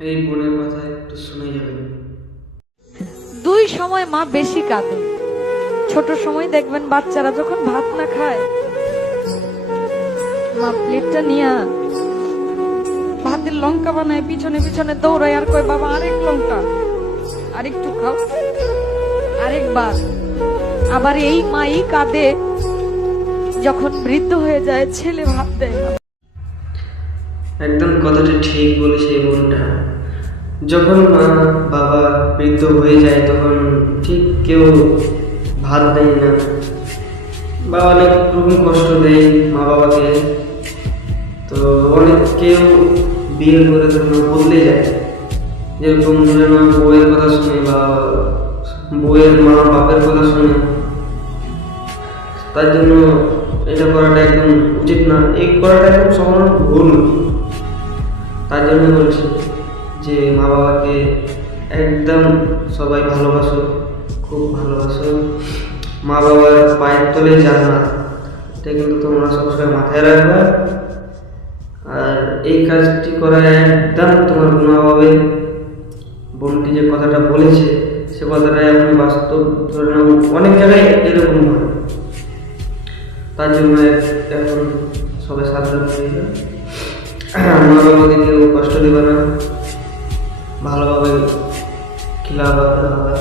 এই বোনের কথা একটু শুনে যাবেন। দুই সময় মা বেশি কাঁদে। ছোট সময় দেখবেন বাচ্চারা যখন ভাত না খায়, মা প্লেটটা নিয়ে ভাতের লঙ্কা বানায়, পিছনে পিছনে দৌড়ায়, আর কয়, বাবা, আরেক লঙ্কা। আরেকটু খাও। আরেকবার। আবার এই মাই কাঁদে, যখন বৃদ্ধ হয়ে যায়, ছেলে ভাত দেয় একদম কথাটা ঠিক বলেছে এই বোনটা। যখন মা বাবা বৃদ্ধ হয়ে যায়, তখন ঠিক কেউ ভাত দেয় না। বা অনেক রকম কষ্ট দেয় মা বাবাকে। তো অনেক কেউ বিয়ে করে তখন বদলে যায়। যেরকম ধরে না বউয়ের কথা শুনে বা বউয়ের মা বাপের কথা শুনে। তার জন্য এটা করাটা একদম উচিত না। এই করাটা একদম সম্পূর্ণ ভুল। তার জন্য বলছি যে মা বাবাকে একদম সবাই ভালোবাসো, খুব ভালোবাসো। মা বাবার পায়ের তলে যান না। এটা কিন্তু তোমরা সবসময় মাথায় রাখবে। আর এই কাজটি করা একদম তোমার হবে বোনটি যে কথাটা বলেছে, সে কথাটা এখন বাস্তব ধরে অনেক জায়গায় এরকম হয়। তার জন্য এখন সবাই সাবধান হয়ে মা বাবাকে কেউ কষ্ট দেবে না। ভালোভাবে খেলা খেলাবা